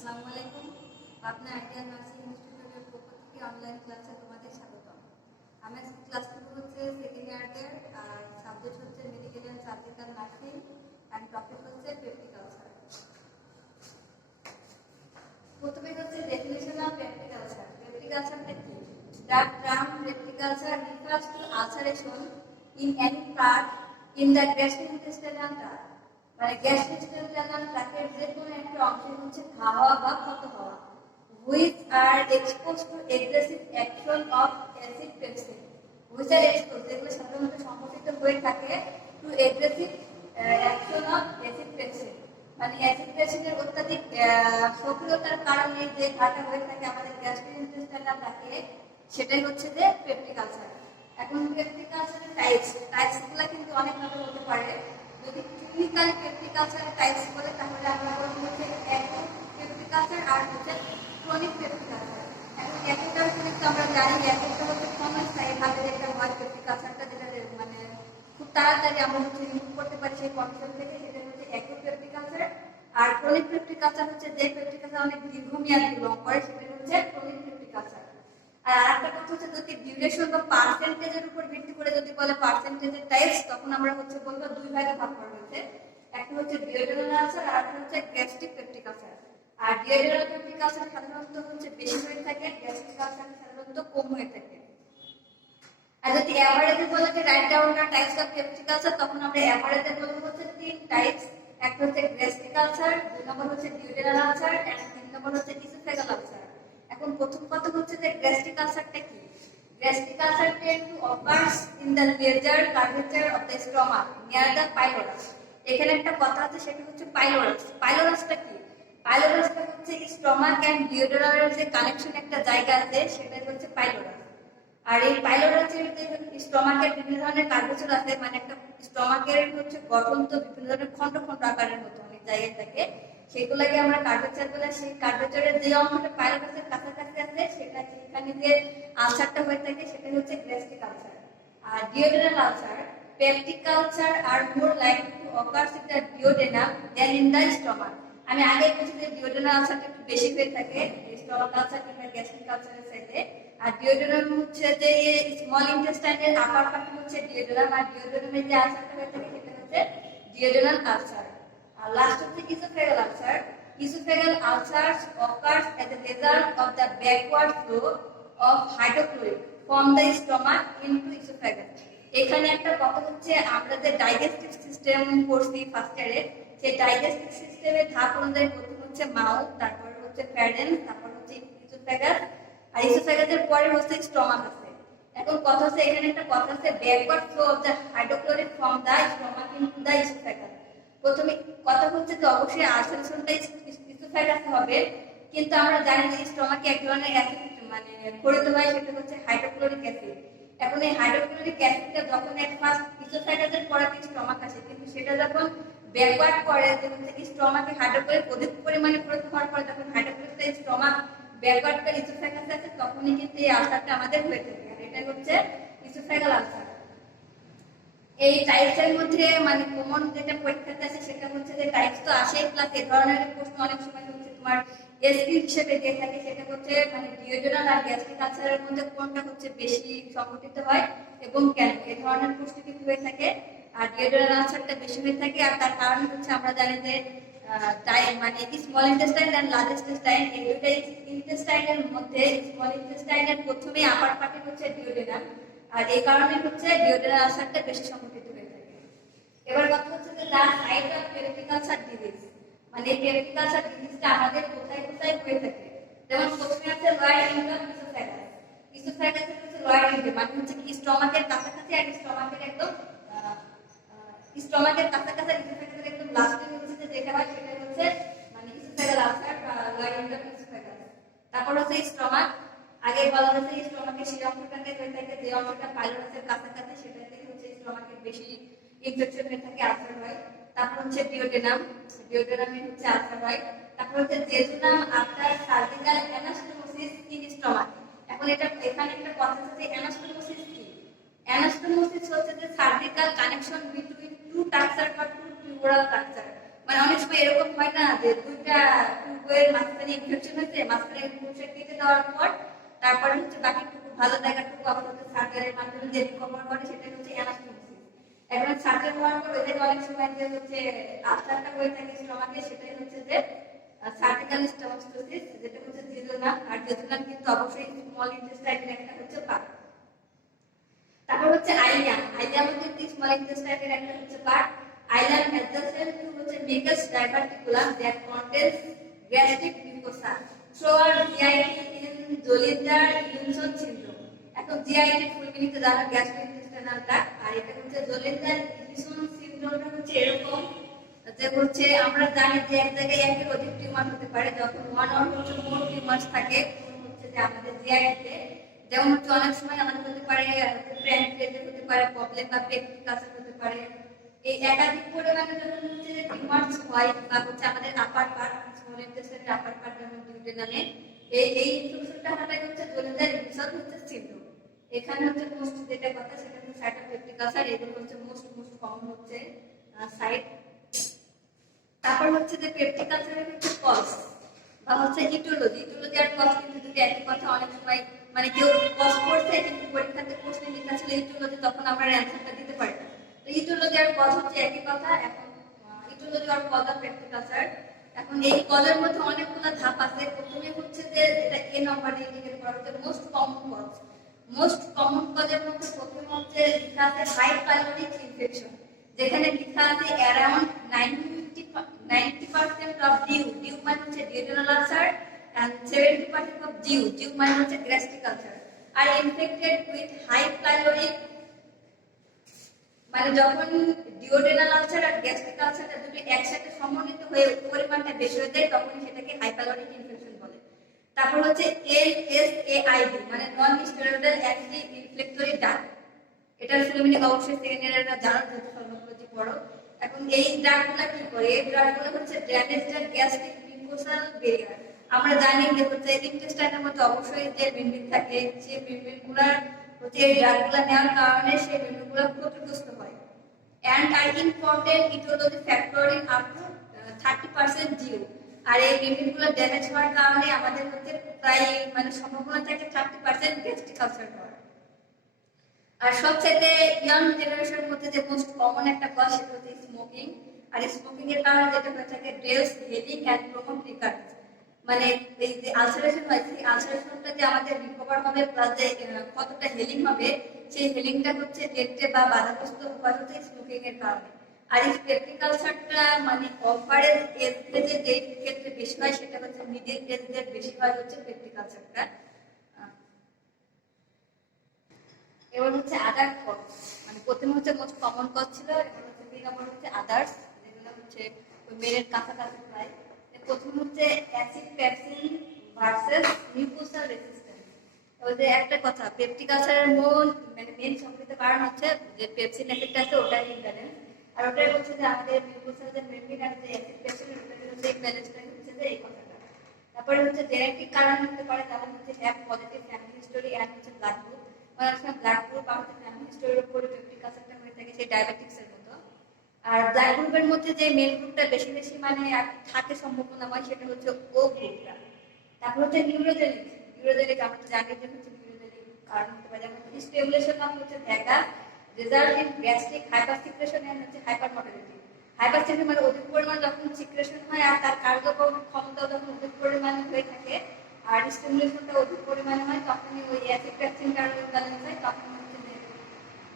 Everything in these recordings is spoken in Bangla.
আসসালামু আলাইকুম। পাবনা আইডিয়াল নার্সিং ইনস্টিটিউটের পক্ষ থেকে অনলাইন ক্লাসে তোমাদের স্বাগতম। আমার ক্লাস শুরু হচ্ছে সেকেন্ড ইয়ারের, আর সাবজেক্ট হচ্ছে medical and surgical nursing and topic হচ্ছে পেপটিকালচার। প্রথমে হচ্ছে ডেফিনিশন অফ পেপটিকালচার। পেপটিকালচারটা কি? The term pepiculture refers to ulceration in any part in the gastrointestinal tract. মানে গ্যাস্ট্রোইন্টেস্টাইনাল ট্র্যাক্টের যে কোনো একটা অংশে হচ্ছে খাওয়া বা ক্ষত হওয়া, which are exposed to aggressive action of acid pepsin. which are exposed, যেগুলো সাধারণত সংঘটিত হয়ে থাকে to aggressive action of acid pepsin। মানে অ্যাসিড পেপসিনের অত্যাধিক সক্রিয়তার কারণে যে ঘাটা হয়ে থাকে আমাদের গ্যাস্ট্রোইন্টেস্টাইনাল ট্র্যাক্টে, সেটাই হচ্ছে যে পেপটিকালচার। এখন পেপটিকালচারের টাইপসগুলো কিন্তু অনেকভাবে হতে পারে। যদি ক্লিনিক্যালি পেপটিকালচারের টাইপস বলে তাহলে আমরা বলবো হচ্ছে অ্যাকুট পেপটিকালচার আর হচ্ছে ক্রনিক পেপটিকালচার। এখন অ্যাকুটটা কিন্তু আমরা জানি অ্যাকুটটা হচ্ছে ক্ষণস্থায়ীভাবে যেটা হয় পেপটিকালচারটা, যেটা মানে খুব তাড়াতাড়ি আমরা হচ্ছে রিমুভ করতে পারি সেই কন্ডিশন থেকে, সেটা হচ্ছে অ্যাকুট পেপটিকালচার। আর ক্রনিক পেপটিকালচার হচ্ছে যে পেপটিকালচার অনেক দীর্ঘমেয়াদী লং করে, সেটা হচ্ছে ক্রনিক পেপটিকালচার। আর আরেকটা কথা হচ্ছে যদি ডিউরেশন বা পার্সেন্টেজের উপর ভিত্তি করে যদি বলে পার্সেন্টেজের টাইপস, তখন আমরা হচ্ছে বলবো দুই ভাগে ভাগ করা হয়েছে। একটা হচ্ছে ডিওড্রেনাল আলসার আর একটা হচ্ছে গ্যাস্ট্রিক পেপটিকালচার। আর ডিওড্রেনাল পেপটিকালচার সাধারণত হচ্ছে বেশি হয়ে থাকে, গ্যাস্ট্রিক আলসার সাধারণত কম হয়ে থাকে। আর যদি এভারেজে বলে যে right down the types of peptic ulcer, তখন আমরা এভারেজে বলবো হচ্ছে তিন টাইপস। একটা হচ্ছে গ্যাস্ট্রিক আলসার, দুই নম্বর হচ্ছে ডিওড্রেনাল আলসার, এন্ড তিন নম্বর হচ্ছে ইসোফেগাল আলসার। এখন প্রথম কথা হচ্ছে যে গ্যাস্ট্রিক আলসারটা কি? Gastric ulcer tend to occurs in the larger curvature of the stomach near the pylorus। এখানে একটা কথা আছে, সেটা হচ্ছে পাইলোরাস। পাইলোরাসটা কি? পাইলোরাসটা হচ্ছে স্টমাক এন্ড ডিওড্রেনালের যে কানেকশন একটা জায়গা আছে, সেটাই হচ্ছে পাইলোরাস। আর এই পাইলোরাসের যে স্টমাকের বিভিন্ন ধরনের কার্ভেচার আছে, মানে একটা স্টমাকের হচ্ছে গঠন তো বিভিন্ন ধরনের খন্ড খন্ড আকারের মতো অনেক জায়গায় থাকে, সেগুলোকে আমরা কার্ভেচার বলে। সেই কার্ভেচারের যে অংশটা পাইলোরাসের কাছাকাছি আছে, সেটা এখানে যে আলসারটা হয়ে থাকে, সেটা হচ্ছে গ্যাস্ট্রিক আলসার। আর duodenal ulcer, peptic ulcer are more likely to occurs in the duodenum than in the stomach. আমি আগে বলছি যে ডিওডেনাল আলসারটা একটু বেশি হয়ে থাকে স্টমাক আলসার কিংবা গ্যাস্ট্রিক আলসারের সাথে। আর ডিওডেনাম হচ্ছে যে স্মল ইন্টেস্টাইনের আপার পার্ট হচ্ছে ডিওডেনাম, আর ডিওডেনামের যে আলসারটা হয়ে থাকে সেটা হচ্ছে ডিওডেনাল আলসার। আর লাস্ট হচ্ছে oesophageal ulcer. Esophageal ulcers occurs as a result of the backward flow of hydrochloric from the stomach into esophagus। এখানে একটা কথা হচ্ছে, আমরা যে ডাইজেস্টিভ সিস্টেম পড়ছি ফার্স্ট ইয়ারে, সেই ডাইজেস্টিভ সিস্টেমের ধাপ অনুযায়ী প্রথম হচ্ছে মাউথ, তারপর হচ্ছে ফ্যারেন্স, তারপর হচ্ছে ইসোফেগাস, আর ইসোফেগাসের পরে হচ্ছে স্টমাক আছে। এখন কথা হচ্ছে, এখানে একটা কথা আছে backward flow of the hydrochloric from the stomach into the oesophagus. প্রথমে কথা হচ্ছে যে অবশ্যই আলসারেশনটা ইসোফেগাসে হবে, কিন্তু আমরা জানি যে স্টমাকে এক ধরনের অ্যাসিড মানে খরিত হয়, সেটা হচ্ছে হাইড্রোক্লোরিক অ্যাসিড। এখন এই হাইড্রোক্লোরিক অ্যাসিডটা যখন এক ফার্স্ট ইসোফেগাসের পরে স্টমাক আসে, কিন্তু সেটা যখন ব্যাকওয়ার্ড করে যে হচ্ছে স্টমাকে হাইড্রোক্লোরিক অধিক পরিমাণে খরিত হওয়ার পরে যখন হাইড্রোক্লোরিকটা স্টমাক ব্যাকওয়ার্ড করে ইসোফেগাসে আসে, তখনই কিন্তু এই আলসারটা আমাদের হয়ে থাকে। আর এটা হচ্ছে ইসোফেগাল আলসার। এই টাইপসের মধ্যে মানে কমন যেটা পরীক্ষাতে আছে সেটা হচ্ছে যে টাইপস তো আসেই, প্লাস এই ধরনের প্রশ্ন অনেক সময় হচ্ছে তোমার এসকিউ হিসেবে দিয়ে থাকে, সেটা হচ্ছে মানে ডিওডেনাল আর গ্যাস্ট্রিক আলসারের মধ্যে কোনটা হচ্ছে বেশি সংঘটিত হয় এবং কেন, এই ধরনের প্রশ্ন কিন্তু হয়ে থাকে। আর ডিওডেনাল আলসারটা বেশি হয়ে থাকে, আর তার কারণ হচ্ছে আমরা জানি যে মানে small intestine and large intestine, এই দুইটা ইন্টেস্টাইনের মধ্যে স্মল ইন্টেস্টাইনের প্রথমে আপার পার্টে হচ্ছে ডিওডেনাল, আর এই কারণে হচ্ছে ডিওডেনাল আলসারটা বেশি সংঘটিত হয়ে থাকে। এবার কথা হচ্ছে যে দ্য সাইট অফ পেপটিকালচার ডিজিজ, মানে এই পেপটিকালচার ডিজিজটা আমাদের কোথায় কোথায় হয়ে থাকে। যেমন প্রথমে আছে লোয়ার ইন্টার ইসোফেগাস। ইসোফেগাস হচ্ছে লোয়ার ইন্টার, মানে হচ্ছে কি স্টমাকের কাছাকাছি, আর স্টমাকের একদম স্টমাকের কাছাকাছি ইসোফেগাসের একদম লাস্টে হচ্ছে যেটা হয় সেটা হচ্ছে মানে ইসোফেগাল আলসার বা লোয়ার ইন্টার ইসোফেগাস। তারপর হচ্ছে স্টমাক, আগে বলা হয়েছে স্টমাকের সেই অংশটাতে হয়ে থাকে যে অংশটা পাইলোরাসের কাছাকাছি, সেটাতে হচ্ছে স্টমাকের বেশি ইনফেকশন হয়ে থাকে, আলসার হয়। তারপর হচ্ছে ডিওডেনাম, ডিওডেনামে হচ্ছে আলসার হয়। তারপর হচ্ছে jejunum after surgical anastomosis in stomach. এখন এখানে একটা কথা আছে যে অ্যানাস্টোমোসিস কি? অ্যানাস্টোমোসিস হচ্ছে যে surgical connection between two structure বা টু টিউবুলার স্ট্রাকচার, মানে অনেক সময় এরকম হয় না যে দুইটা টুকুয়ের মাঝখানে ইনফেকশন হয়েছে, মাঝখানে পুষে কেটে দেওয়ার পর তারপরে হচ্ছে বাকিটুকু ভালো জায়গাটুকু আবার হচ্ছে সার্জারির মাধ্যমে যে রিকভার করে সেটা হচ্ছে অ্যানাস্টোমোসিস। এখন সার্জারি হওয়ার পর ওই জায়গায় অনেক সময় যে হচ্ছে আলসারটা হয়ে থাকে স্টমাকে, সেটাই হচ্ছে যে সার্জিক্যাল স্টমাটোসিস, যেটা হচ্ছে জেজুনাম। আর জেজুনাম কিন্তু অবশ্যই স্মল ইন্টেস্টাইনের একটা হচ্ছে পার্ট। তারপর হচ্ছে আইলিয়াম। আইলিয়াম হচ্ছে স্মল ইন্টেস্টাইনের একটা হচ্ছে পার্ট। Ileum adjacent to হচ্ছে mucus diverticulum that contains gastric mucosa throughout GIT in Zollner-Ellison syndrome. এখন GIT ফুল মিনিং তো জানা, গ্যাস্ট্রিক ইন্টেস্টাইনাল ট্র্যাক্ট। আর এটা হচ্ছে Zollner-Ellison সিনড্রোমটা হচ্ছে এরকম যে হচ্ছে আমরা জানি যে এক জায়গায় একের অধিক টিউমার হতে পারে, যখন ওয়ান অর হচ্ছে মোর টিউমারস থাকে হচ্ছে যে আমাদের জিআইটিতে। যেমন হচ্ছে অনেক সময় আমাদের হতে পারে প্যানক্রিয়াসে হতে পারে প্রবলেম, বা পেপটিক আলসার হতে পারে। এই একাধিক পরিমাণে যখন হচ্ছে যে টিউমারস হয়, বা হচ্ছে আমাদের আপার পার্ট, স্মল ইন্টেস্টাইনের আপার পার্ট যেমন ডিউডেনামে, এই ইনফেকশনটা হঠাৎ হচ্ছে Zollner-Ellison হচ্ছে সিনড্রোম। এখানে হচ্ছে মোস্ট যেটা কথা সেটা হচ্ছে সাইট অফ পেপটিক আলসার। এগুলো হচ্ছে মোস্ট কমন হচ্ছে সাইট। তারপর হচ্ছে যে পেপটিক আলসারের হচ্ছে কজ বা হচ্ছে ইটিওলজি। ইটিওলজি আর কজ কিন্তু দুটো একই কথা। অনেক সময় মানে কেউ কজ করছে কিন্তু পরীক্ষাতে প্রশ্নে লেখা ছিল ইটিওলজি, তখন আমরা অ্যানসারটা দিতে পারি না। তো ইটিওলজি আর কজ হচ্ছে একই কথা। এখন ইটিওলজি আর কজ অফ পেপটিক আলসার, এখন এই কজের মধ্যে অনেকগুলো ধাপ আছে। প্রথমে হচ্ছে যে এটা এ নাম্বার ইন্ডিকেট করা হচ্ছে most common cause. Most common কজের মধ্যে প্রথমে হচ্ছে লেখা আছে হাই পাইলোরিক ইনফেকশন, যেখানে লেখা আছে অ্যারাউন্ড 90% অফ ডিউ। ডিউ মানে হচ্ছে duodenal ulcer, and 70% of DU. DU মানে হচ্ছে গ্যাস্ট্রিক আলসার। আর ইনফেক্টেড উইথ হাই পাইলোরিক, মানে যখন ডিউডেনাল আলসার আর গ্যাস্ট্রিক আলসারটা দুটো একসাথে সমন্বিত হয়ে পরিমাণটা বেশি হয়ে যায়, তখন সেটাকে হাই পাইলোরিক ইনফেকশন বলে। তারপর হচ্ছে NSAID মানে non steroidal anti inflammatory drug. এটার ফুল মিনিং অবশ্যই সেকেন্ড ইয়ারেরা জানো, যেহেতু ফার্মাকোলজি পড়ো। এখন এই ড্রাগগুলো কি করে? এই ড্রাগগুলো হচ্ছে damage the gastric mucosal barrier. আমরা জানি যে হচ্ছে ইন্টেস্টাইনের মধ্যে অবশ্যই যে মেমব্রেন থাকে, সেই মেমব্রেনগুলোর হচ্ছে এই ড্রাগগুলো নেওয়ার কারণে সেই মেমব্রেনগুলো ক্ষতিগ্রস্ত হয়। অ্যান্ড আর important etiology factor in up to 30% due. আর এই মেমব্রেনগুলো ড্যামেজ হওয়ার কারণে আমাদের হচ্ছে প্রায় মানে সম্ভাবনা থাকে 30% গ্যাস্ট্রিক আলসার হওয়ার। আর সবচেয়ে ইয়াং জেনারেশনের মধ্যে যে মোস্ট কমন একটা কজ সেটা হচ্ছে স্মোকিং। আর স্মোকিং এর কারণে যেটা হয়ে থাকে dress healing and promote recurrence, মানে এই যে আলসারেশন হয়, সেই আলসারেশনটা যে আমাদের রিকভার হবে প্লাস যে কতটা হেলিং হবে, সেই হেলিংটা হচ্ছে লেটে বা বাধাগ্রস্ত হয় হচ্ছে স্মোকিং এর কারণে। আর এই পেপটিক আলসারটা মানে ওভারেজ এজ যে ক্ষেত্রে বেশি হয় সেটা হচ্ছে মিডল এজদের বেশি হয় হচ্ছে পেপটিক আলসারটা। এবার হচ্ছে আদার কজ, মানে প্রথমে হচ্ছে মোস্ট কমন কজ ছিল, এবার হচ্ছে 2 নম্বর হচ্ছে আদার্স, যেগুলো হচ্ছে ওই মেরের কাছাকাছি প্রায়। প্রথম হচ্ছে acid pepsin versus mucosal resistance. ওই যে একটা কথা, পেপটিক আলসারের মূল মানে মেন সম্পর্কিত কারণ হচ্ছে যে পেপসিন এফেক্ট আছে, ওটার ইমব্যালেন্স। আর ওটাই হচ্ছে যে আমাদের মিউকোসাল যে মেমব্রেন আছে অ্যাসিড পেপসিন, ওটার হচ্ছে ইমব্যালেন্সটাই হচ্ছে যে এই কথাটা। তারপরে হচ্ছে জেনেটিক কারণ হতে পারে, যেমন হচ্ছে have positive family history and হচ্ছে ব্লাড গ্রুপ। অনেক সময় ব্লাড গ্রুপ আমাদের ফ্যামিলি হিস্টোরির উপরে পেপটিক আলসারটা হয়ে থাকে, সেই ডায়াবেটিক্স এর মতো। আর ব্লাড গ্রুপের মধ্যে যে মেল গ্রুপটা বেশি বেশি মানে থাকে সম্ভাবনা হয় সেটা হচ্ছে ও গ্রুপটা। তারপর হচ্ছে নিউরোজেনিক। নিউরোজেনিক আমরা তো জানি যে হচ্ছে নিউরোজেনিক কারণ হতে পারে, যেমন স্টেবুলেশন অফ হচ্ছে vagus result in gastric hypersecretion and হচ্ছে হাইপারমোটিলিটি। হাইপারসিক্রেশন মানে অধিক পরিমাণে যখন সিক্রেশন হয় আর তার কার্যকর ক্ষমতা যখন অধিক পরিমাণে হয়ে থাকে, আর স্টিমুলেশনটা অধিক পরিমাণে হয়, তখনই ওই অ্যাসিড পেপসিন কার্বন ইমব্যালেন্স হয়, তখন হচ্ছে যে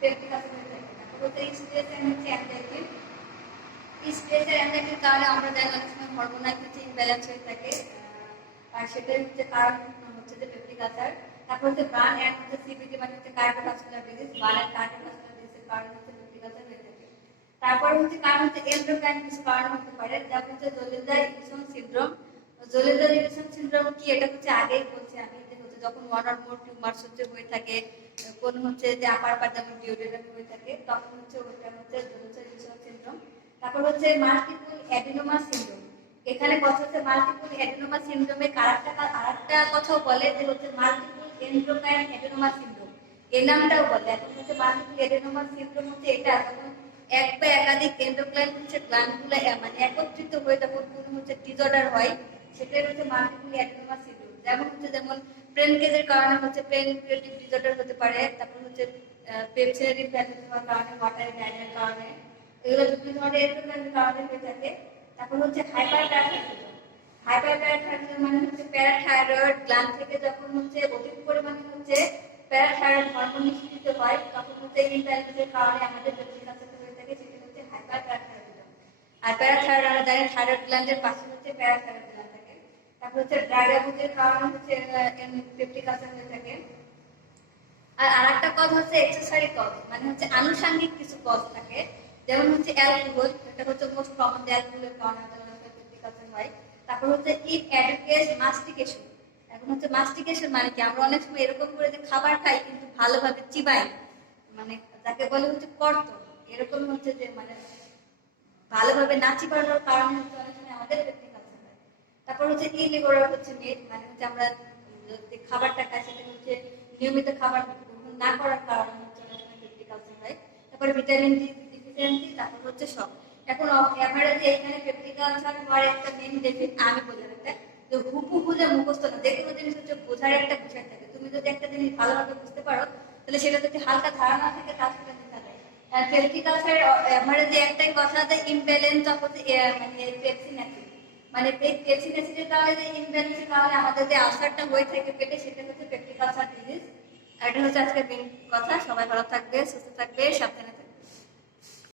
পেপটিক আলসার হয়ে থাকে। তারপর হচ্ছে স্ট্রেস এন্ড হচ্ছে অ্যাংজাইটি। স্ট্রেসের অ্যাংজাইটির কারণে আমরা জানি অনেক সময় হরমোনাল হচ্ছে ইমব্যালেন্স হয়ে থাকে, আর সেটাই হচ্ছে কারণ হচ্ছে যে পেপটিক আলসার। তারপর হচ্ছে বার্ন এন্ড হচ্ছে সিভিটি মানে হচ্ছে cardiovascular disease. Burn and cardiovascular ডিজিজের কারণে হচ্ছে পেপটিক আলসার হয়ে থাকে। তারপর হচ্ছে কারণ হচ্ছে এন্ডোক্রাইন কিছু কারণ হতে পারে, যেমন হচ্ছে Zollner-Ellison সিনড্রোম। Zollner-Ellison সিনড্রোম কি, এটা হচ্ছে আগেই বলছি আমি যে হচ্ছে যখন ওয়ান অর মোর টিউমারস হচ্ছে হয়ে থাকে, কোন হচ্ছে যে আপার পার্ট যেমন ডিউডেনাম হয়ে থাকে, তখন হচ্ছে ওটা হচ্ছে Zollner-Ellison সিনড্রোম। তারপর হচ্ছে মাল্টিপল অ্যাডিনোমা সিনড্রোম। এখানে কথা হচ্ছে মাল্টিপল অ্যাডিনোমা সিনড্রোমের আরেকটা কথাও বলে যে হচ্ছে মাল্টিপল এন্ডোক্রাইন অ্যাডিনোমা সিনড্রোম, এই নামটাও বলে। এখন হচ্ছে মাল্টিপল অ্যাডিনোমা সিনড্রোম হচ্ছে এটা যখন এক বা একাধিক এন্ডোক্রাইন হচ্ছে গ্ল্যান্ডগুলো মানে একত্রিত হয়ে যখন কোনো হচ্ছে ডিসঅর্ডার হয়, সেটাই হচ্ছে মাল্টিপল অ্যাডেনোমা সিন্ড্রোম। যেমন প্রেনকেজের কারণে হচ্ছে প্রেনক্রিয়েটিভ ডিসঅর্ডার হতে পারে, তারপর হচ্ছে পেপসিনারি প্যাথোজেনের কারণে, ওয়াটারি ডায়রিয়ার কারণে, এগুলো বিভিন্ন ধরনের এন্ডোক্রাইনের কারণে হয়ে থাকে। তারপর হচ্ছে হাইপারথাইরয়েডিজম। হাইপারথাইরয়েডিজম মানে হচ্ছে প্যারাথাইরয়েড গ্ল্যান্ড থেকে যখন হচ্ছে অধিক পরিমাণে হচ্ছে প্যারাথাইরয়েড হরমোন নিঃসৃত হয়, তখন হচ্ছে ইমব্যালেন্সের কারণে আমাদের পেপটিক আলসার হয়ে থাকে, সেটা হচ্ছে হাইপারথাইরয়েডিজম। আর প্যারাথাইরয়েড আমরা জানি থাইরয়েড গ্ল্যান্ডের পাশে হচ্ছে প্যারাথাইরয়েড গ্ল্যান্ড থাকে। তারপর হচ্ছে ডায়াবেটিসের কারণে হচ্ছে পেপটিক আলসার হয়ে থাকে। আর আরেকটা কজ হচ্ছে এক্সেসরি কজ, মানে হচ্ছে আনুষঙ্গিক কিছু কজ থাকে, যেমন হচ্ছে অ্যালকোহল, এটা হচ্ছে মোস্ট কমন, অ্যালকোহলের কারণে পেপটিক আলসার হয়। তারপর হচ্ছে ইট অ্যাডুকেট মাস্টিকেশন। এখন হচ্ছে মাস্টিকেশন মানে কি, আমরা অনেক সময় এরকম করে যে খাবার খাই কিন্তু ভালোভাবে চিবাই, মানে যাকে বলে হচ্ছে কর্তন, এরকম হচ্ছে যে মানে ভালোভাবে না চিবানোর কারণে হচ্ছে অনেক সময় আমাদের পেপটিক আলসার হয়। তারপর হচ্ছে ইলিগোরাল হচ্ছে মেদ, মানে হচ্ছে আমরা যে খাবারটা খাই সেটা হচ্ছে নিয়মিত খাবার গ্রহণ না করার কারণে হচ্ছে অনেক সময় পেপটিক আলসার হয়। তারপরে ভিটামিন ডি ডিফিসিয়েন্সি, তারপর হচ্ছে শক। এখন এভারেজে এখানে পেপটিক আলসার হওয়ার একটা মেইন ডেফিট আমি বললাম একটা, যে হুবহু যে মুখস্থ না, যে কোনো জিনিস হচ্ছে বোঝার একটা বিষয় থাকে। তুমি যদি একটা জিনিস ভালোভাবে বুঝতে পারো, তাহলে সেটা যদি হালকা ধারণা থাকে তার সেটা বোঝা যায়। আর পেপটিক আলসার এভারেজে একটাই কথা, যে ইমব্যালেন্স অফ মানে পেপসিন অ্যাসিড, মানে এই পেপসিন অ্যাসিডের কারণে যে ইমব্যালেন্সের কারণে আমাদের যে আলসারটা হয়ে থাকে পেটে, সেটা হচ্ছে পেপটিক আলসার ডিজিজ। আর এটা হচ্ছে আজকের মেইন কথা। সবাই ভালো থাকবে, সুস্থ থাকবে, সাবধানে থাকবে।